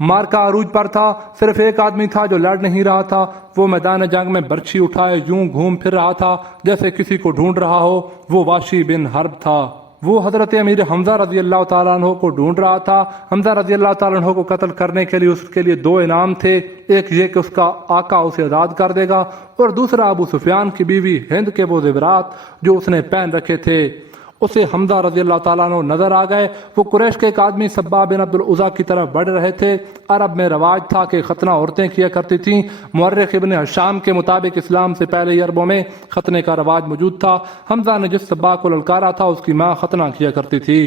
مارکا عروج پر تھا، صرف ایک آدمی تھا جو لڑ نہیں رہا تھا۔ وہ میدان جنگ میں برچھی اٹھائے یوں گھوم پھر رہا تھا جیسے کسی کو ڈھونڈ رہا ہو۔ وہ واشی بن حرب تھا۔ وہ حضرت امیر حمزہ رضی اللہ تعالیٰ عنہ کو ڈھونڈ رہا تھا۔ حمزہ رضی اللہ تعالیٰ عنہ کو قتل کرنے کے لیے اس کے لیے دو انعام تھے، ایک یہ کہ اس کا آقا اسے آزاد کر دے گا، اور دوسرا ابو سفیان کی بیوی ہند کے وہ زیورات جو اس نے پہن رکھے تھے۔ اسے حمزہ رضی اللہ تعالیٰ عنہ نظر آ گئے۔ وہ قریش کے ایک آدمی سبا بن عبد العزیٰ کی طرف بڑھ رہے تھے۔ عرب میں رواج تھا کہ ختنہ عورتیں کیا کرتی تھیں۔ مورخ ابن ہشام کے مطابق اسلام سے پہلے عربوں میں ختنے کا رواج موجود تھا۔ حمزہ نے جس سبا کو للکارا تھا اس کی ماں ختنہ کیا کرتی تھی۔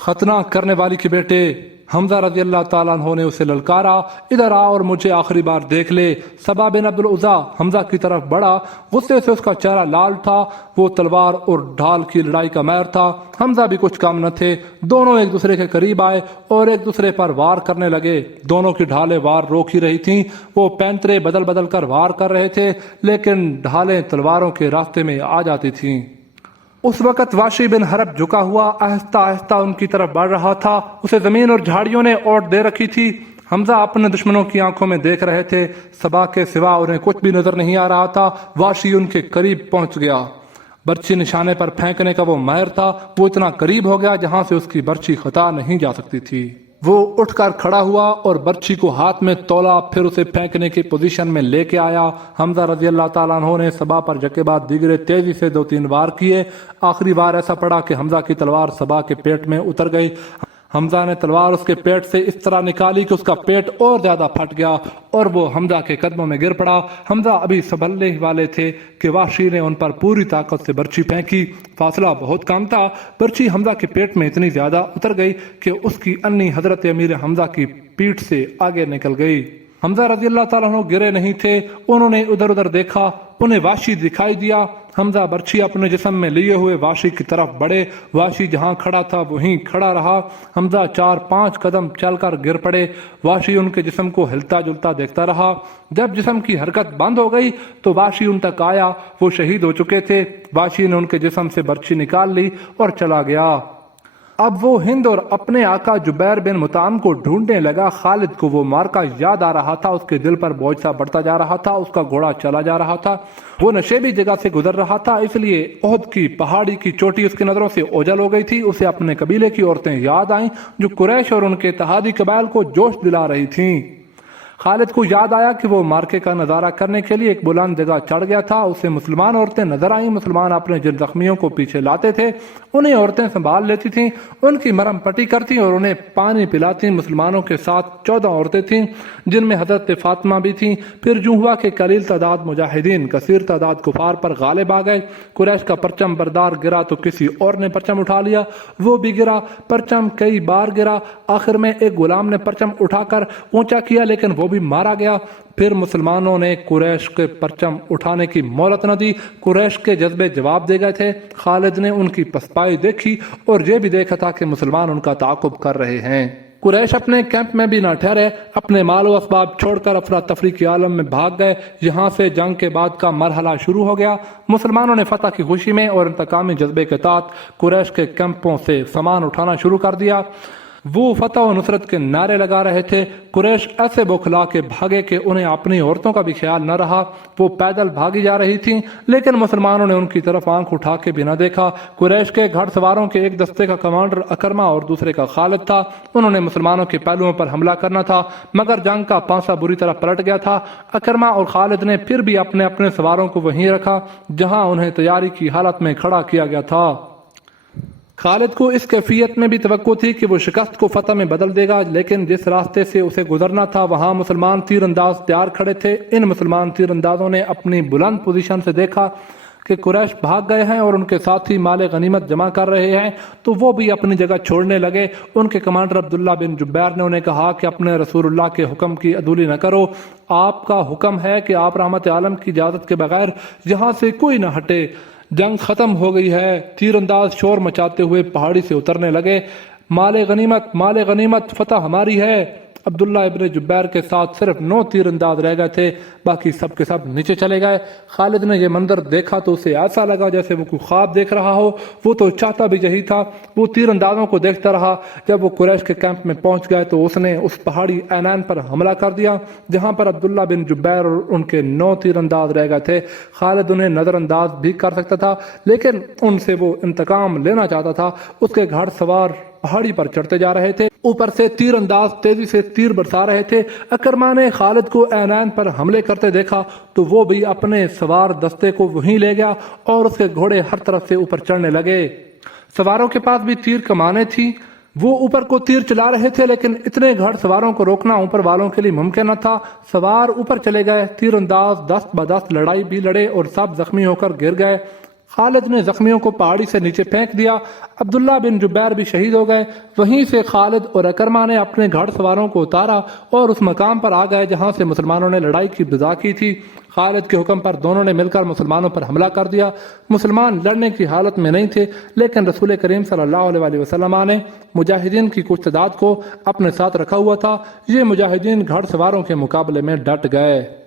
ختنہ کرنے والی کے بیٹے حمزہ رضی اللہ تعالیٰ عنہ نے اسے للکارا، ادھر آ اور مجھے آخری بار دیکھ لے۔ سبا بن عبد العزیٰ حمزہ کی طرف بڑھا، غصے سے اس کا چہرہ لال تھا۔ وہ تلوار اور ڈھال کی لڑائی کا ماہر تھا۔ حمزہ بھی کچھ کم نہ تھے۔ دونوں ایک دوسرے کے قریب آئے اور ایک دوسرے پر وار کرنے لگے۔ دونوں کی ڈھالیں وار روک ہی رہی تھیں۔ وہ پینترے بدل بدل کر وار کر رہے تھے، لیکن ڈھالیں تلواروں کے راستے میں آ جاتی تھیں۔ اس وقت واشی بن حرب جھکا ہوا آہستہ آہستہ ان کی طرف بڑھ رہا تھا۔ اسے زمین اور جھاڑیوں نے اوٹ دے رکھی تھی۔ حمزہ اپنے دشمنوں کی آنکھوں میں دیکھ رہے تھے، سبا کے سوا انہیں کچھ بھی نظر نہیں آ رہا تھا۔ واشی ان کے قریب پہنچ گیا۔ برچھی نشانے پر پھینکنے کا وہ ماہر تھا۔ وہ اتنا قریب ہو گیا جہاں سے اس کی برچھی خطا نہیں جا سکتی تھی۔ وہ اٹھ کر کھڑا ہوا اور برچھی کو ہاتھ میں تولا، پھر اسے پھینکنے کی پوزیشن میں لے کے آیا۔ حمزہ رضی اللہ تعالیٰ عنہ نے سبا پر جکے بعد دیگرے تیزی سے 2-3 وار کیے۔ آخری وار ایسا پڑا کہ حمزہ کی تلوار سبا کے پیٹ میں اتر گئی۔ حمزہ نے تلوار اس کے پیٹ سے اس طرح نکالی کہ اس کا پیٹ اور زیادہ پھٹ گیا اور وہ حمزہ کے قدموں میں گر پڑا۔ حمزہ ابھی سنبھلنے ہی والے تھے کہ واشی نے ان پر پوری طاقت سے برچھی پھینکی۔ فاصلہ بہت کم تھا۔ برچھی حمزہ کے پیٹ میں اتنی زیادہ اتر گئی کہ اس کی انی حضرت امیر حمزہ کی پیٹھ سے آگے نکل گئی۔ حمزہ رضی اللہ تعالیٰ عنہ گرے نہیں تھے۔ انہوں نے ادھر ادھر دیکھا، انہیں واشی دکھائی دیا۔ حمزہ برچھی اپنے جسم میں لیے ہوئے واشی کی طرف بڑھے۔ واشی جہاں کھڑا تھا وہیں کھڑا رہا۔ حمزہ 4-5 قدم چل کر گر پڑے۔ واشی ان کے جسم کو ہلتا جلتا دیکھتا رہا۔ جب جسم کی حرکت بند ہو گئی تو واشی ان تک آیا۔ وہ شہید ہو چکے تھے۔ واشی نے ان کے جسم سے برچھی نکال لی اور چلا گیا۔ اب وہ ہند اور اپنے آقا جبیر بن مطعم کو ڈھونڈنے لگا۔ خالد کو وہ مارکا یاد آ رہا تھا۔ اس کے دل پر بوجھ سا بڑھتا جا رہا تھا۔ اس کا گھوڑا چلا جا رہا تھا۔ وہ نشیبی جگہ سے گزر رہا تھا، اس لیے احد کی پہاڑی کی چوٹی اس کی نظروں سے اوجھل ہو گئی تھی۔ اسے اپنے قبیلے کی عورتیں یاد آئیں جو قریش اور ان کے اتحادی قبائل کو جوش دلا رہی تھیں۔ خالد کو یاد آیا کہ وہ مارکے کا نظارہ کرنے کے لیے ایک بلند جگہ چڑھ گیا تھا۔ اسے مسلمان عورتیں نظر آئیں۔ مسلمان اپنے جن زخمیوں کو پیچھے لاتے تھے انہیں عورتیں سنبھال لیتی تھیں، ان کی مرہم پٹی کرتی اور انہیں پانی پلاتی۔ مسلمانوں کے ساتھ 14 عورتیں تھیں جن میں حضرت فاطمہ بھی تھیں۔ پھر یوں ہوا کہ قلیل تعداد مجاہدین کثیر تعداد کفار پر غالب آ گئے۔ قریش کا پرچم بردار گرا تو کسی اور نے پرچم اٹھا لیا، وہ بھی گرا۔ پرچم کئی بار گرا۔ آخر میں ایک غلام نے پرچم اٹھا کر اونچا کیا لیکن وہ بھی مارا گیا۔ پھر مسلمانوں نے قریش کے پرچم اٹھانے کی مہلت نہ دی۔ قریش کے جذبے جواب دے گئے تھے۔ خالد نے ان کی پسپائی دیکھی اور یہ بھی دیکھا تھا کہ مسلمان ان کا تعاقب کر رہے ہیں۔ قریش اپنے کیمپ میں بھی نہ ٹھہرے، اپنے مال و اسباب چھوڑ کر افراتفری کے عالم میں بھاگ گئے۔ یہاں سے جنگ کے بعد کا مرحلہ شروع ہو گیا۔ مسلمانوں نے فتح کی خوشی میں اور انتقامی جذبے کے تحت قریش کے کیمپوں سے سامان اٹھانا شروع کر دیا۔ وہ فتح و نصرت کے نعرے لگا رہے تھے۔ قریش ایسے بوکھلا کے بھاگے کہ انہیں اپنی عورتوں کا بھی خیال نہ رہا۔ وہ پیدل بھاگی جا رہی تھیں لیکن مسلمانوں نے ان کی طرف آنکھ اٹھا کے بھی نہ دیکھا۔ قریش کے گھڑ سواروں کے ایک دستے کا کمانڈر اکرما اور دوسرے کا خالد تھا۔ انہوں نے مسلمانوں کے پہلوؤں پر حملہ کرنا تھا مگر جنگ کا پانسا بری طرح پلٹ گیا تھا۔ اکرما اور خالد نے پھر بھی اپنے اپنے سواروں کو وہیں رکھا جہاں انہیں تیاری کی حالت میں کھڑا کیا گیا تھا۔ خالد کو اس کیفیت میں بھی توقع تھی کہ وہ شکست کو فتح میں بدل دے گا، لیکن جس راستے سے اسے گزرنا تھا وہاں مسلمان تیر انداز تیار کھڑے تھے۔ ان مسلمان تیر اندازوں نے اپنی بلند پوزیشن سے دیکھا کہ قریش بھاگ گئے ہیں اور ان کے ساتھی مال غنیمت جمع کر رہے ہیں تو وہ بھی اپنی جگہ چھوڑنے لگے۔ ان کے کمانڈر عبداللہ بن جبیر نے انہیں کہا کہ اپنے رسول اللہ کے حکم کی عدولی نہ کرو۔ آپ کا حکم ہے کہ آپ رحمت عالم کی اجازت کے بغیر یہاں سے کوئی نہ ہٹے۔ جنگ ختم ہو گئی ہے۔ تیر انداز شور مچاتے ہوئے پہاڑی سے اترنے لگے۔ مال غنیمت، مال غنیمت، فتح ہماری ہے۔ عبداللہ ابن جبیر کے ساتھ صرف 9 تیر انداز رہ گئے تھے، باقی سب کے سب نیچے چلے گئے۔ خالد نے یہ منظر دیکھا تو اسے ایسا لگا جیسے وہ کوئی خواب دیکھ رہا ہو۔ وہ تو چاہتا بھی یہی تھا۔ وہ تیر اندازوں کو دیکھتا رہا۔ جب وہ قریش کے کیمپ میں پہنچ گئے تو اس نے اس پہاڑی عینین پر حملہ کر دیا جہاں پر عبداللہ بن جبیر اور ان کے 9 تیر انداز رہ گئے تھے۔ خالد انہیں نظر انداز بھی کر سکتا تھا، لیکن ان سے وہ انتقام لینا چاہتا تھا۔ اس کے گھڑ سوار پہاڑی پر چڑھتے جا رہے تھے، اوپر سے تیر انداز تیزی سے تیر برسا رہے تھے۔ اکرما نے خالد کو عینین پر حملے کرتے دیکھا تو وہ بھی اپنے سوار دستے کو وہیں لے گیا اور اس کے گھوڑے ہر طرف سے اوپر چڑھنے لگے۔ سواروں کے پاس بھی تیر کمانیں تھیں، وہ اوپر کو تیر چلا رہے تھے، لیکن اتنے گھڑ سواروں کو روکنا اوپر والوں کے لیے ممکن نہ تھا۔ سوار اوپر چلے گئے، تیر انداز دست بدست لڑائی بھی لڑے اور سب زخمی ہو کر گر گئے۔ خالد نے زخمیوں کو پہاڑی سے نیچے پھینک دیا۔ عبداللہ بن جبیر بھی شہید ہو گئے۔ وہیں سے خالد اور اکرما نے اپنے گھڑ سواروں کو اتارا اور اس مقام پر آ گئے جہاں سے مسلمانوں نے لڑائی کی ابتدا کی تھی۔ خالد کے حکم پر دونوں نے مل کر مسلمانوں پر حملہ کر دیا۔ مسلمان لڑنے کی حالت میں نہیں تھے، لیکن رسول کریم صلی اللہ علیہ وسلم نے مجاہدین کی کچھ تعداد کو اپنے ساتھ رکھا ہوا تھا۔ یہ مجاہدین گھڑ سواروں کے مقابلے میں ڈٹ گئے۔